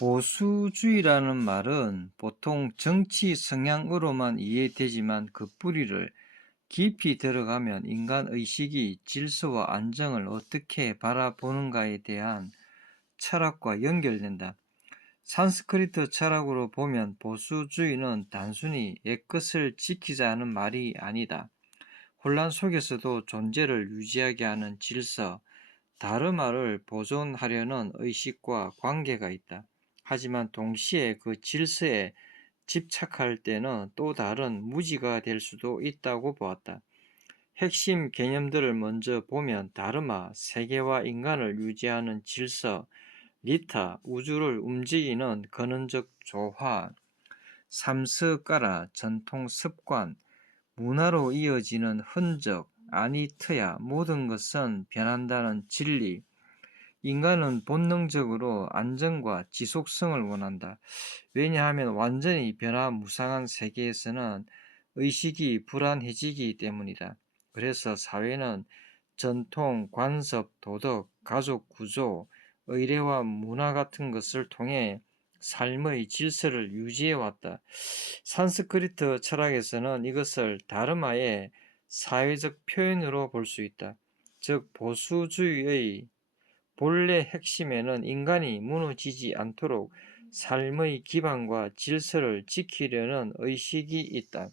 보수주의라는 말은 보통 정치 성향으로만 이해되지만 그 뿌리를 깊이 들어가면 인간 의식이 질서와 안정을 어떻게 바라보는가에 대한 철학과 연결된다. 산스크리트 철학으로 보면 보수주의는 단순히 옛것을 지키자는 말이 아니다. 혼란 속에서도 존재를 유지하게 하는 질서, 다르마를 보존하려는 의식과 관계가 있다. 하지만 동시에 그 질서에 집착할 때는 또 다른 무지가 될 수도 있다고 보았다. 핵심 개념들을 먼저 보면 다르마, 세계와 인간을 유지하는 질서, 리타, 우주를 움직이는 근원적 조화, 삼스까라, 전통 습관, 문화로 이어지는 흔적, 아니트야, 모든 것은 변한다는 진리, 인간은 본능적으로 안정과 지속성을 원한다. 왜냐하면 완전히 변화무쌍한 세계에서는 의식이 불안해지기 때문이다. 그래서 사회는 전통, 관습, 도덕, 가족 구조, 의례와 문화 같은 것을 통해 삶의 질서를 유지해 왔다. 산스크리트 철학에서는 이것을 다르마의 사회적 표현으로 볼 수 있다. 즉 보수주의의 본래 핵심에는 인간이 무너지지 않도록 삶의 기반과 질서를 지키려는 의식이 있다.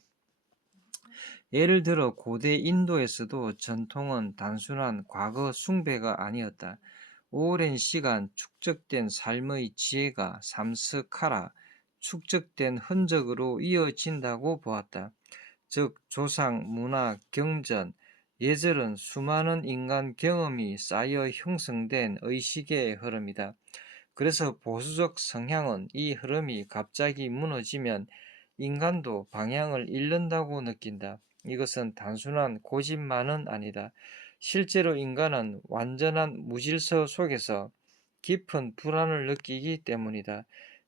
예를 들어 고대 인도에서도 전통은 단순한 과거 숭배가 아니었다. 오랜 시간 축적된 삶의 지혜가 삼스카라, 축적된 흔적으로 이어진다고 보았다. 즉 조상, 문화, 경전, 예절은 수많은 인간 경험이 쌓여 형성된 의식의 흐름이다. 그래서 보수적 성향은 이 흐름이 갑자기 무너지면 인간도 방향을 잃는다고 느낀다. 이것은 단순한 고집만은 아니다. 실제로 인간은 완전한 무질서 속에서 깊은 불안을 느끼기 때문이다.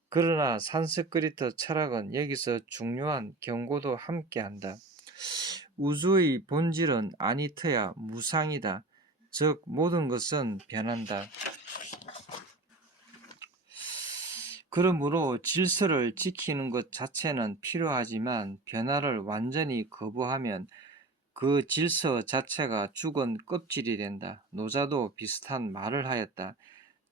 그러나 산스크리트 철학은 여기서 중요한 경고도 함께한다. 우주의 본질은 아니트야, 무상이다. 즉 모든 것은 변한다. 그러므로 질서를 지키는 것 자체는 필요하지만 변화를 완전히 거부하면 그 질서 자체가 죽은 껍질이 된다. 노자도 비슷한 말을 하였다.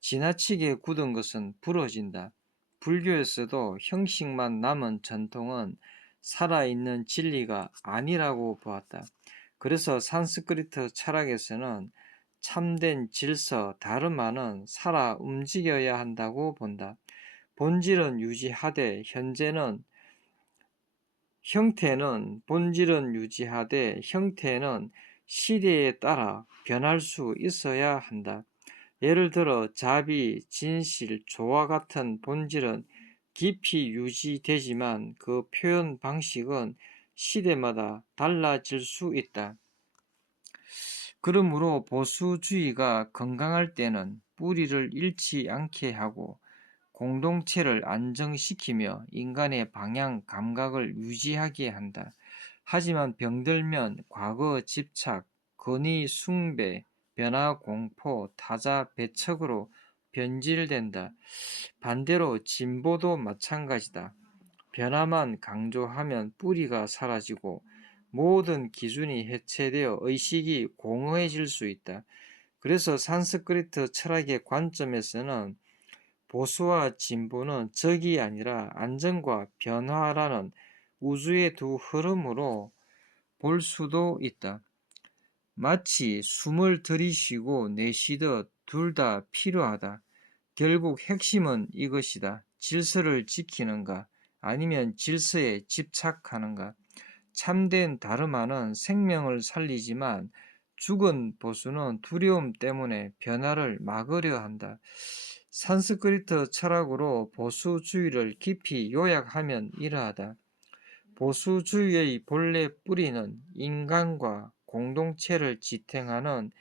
지나치게 굳은 것은 부러진다. 불교에서도 형식만 남은 전통은 살아있는 진리가 아니라고 보았다. 그래서 산스크리트 철학에서는 참된 질서, 다르마는 살아 움직여야 한다고 본다. 본질은 유지하되 본질은 유지하되 형태는 시대에 따라 변할 수 있어야 한다. 예를 들어 자비, 진실, 조화 같은 본질은 깊이 유지되지만 그 표현 방식은 시대마다 달라질 수 있다. 그러므로 보수주의가 건강할 때는 뿌리를 잃지 않게 하고 공동체를 안정시키며 인간의 방향 감각을 유지하게 한다. 하지만 병들면 과거 집착, 권위 숭배, 변화 공포, 타자 배척으로 변질된다. 반대로 진보도 마찬가지다. 변화만 강조하면 뿌리가 사라지고 모든 기준이 해체되어 의식이 공허해질 수 있다. 그래서 산스크리트 철학의 관점에서는 보수와 진보는 적이 아니라 안정과 변화라는 우주의 두 흐름으로 볼 수도 있다. 마치 숨을 들이쉬고 내쉬듯 둘 다 필요하다. 결국 핵심은 이것이다. 질서를 지키는가 아니면 질서에 집착하는가. 참된 다르마는 생명을 살리지만 죽은 보수는 두려움 때문에 변화를 막으려 한다. 산스크리트 철학으로 보수주의를 깊이 요약하면 이러하다. 보수주의의 본래 뿌리는 인간과 공동체를 지탱하는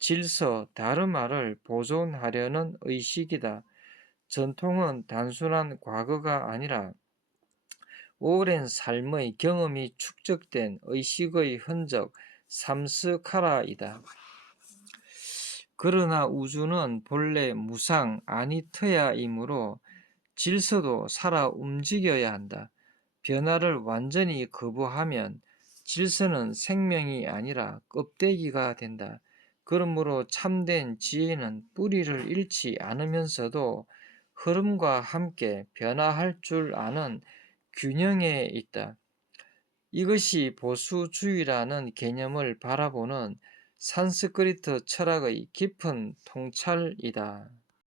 질서, 다르마를 보존하려는 의식이다. 전통은 단순한 과거가 아니라 오랜 삶의 경험이 축적된 의식의 흔적, 삼스카라이다. 그러나 우주는 본래 무상, 아니트야이므로 질서도 살아 움직여야 한다. 변화를 완전히 거부하면 질서는 생명이 아니라 껍데기가 된다. 그러므로 참된 지혜는 뿌리를 잃지 않으면서도 흐름과 함께 변화할 줄 아는 균형에 있다. 이것이 보수주의라는 개념을 바라보는 산스크리트 철학의 깊은 통찰이다.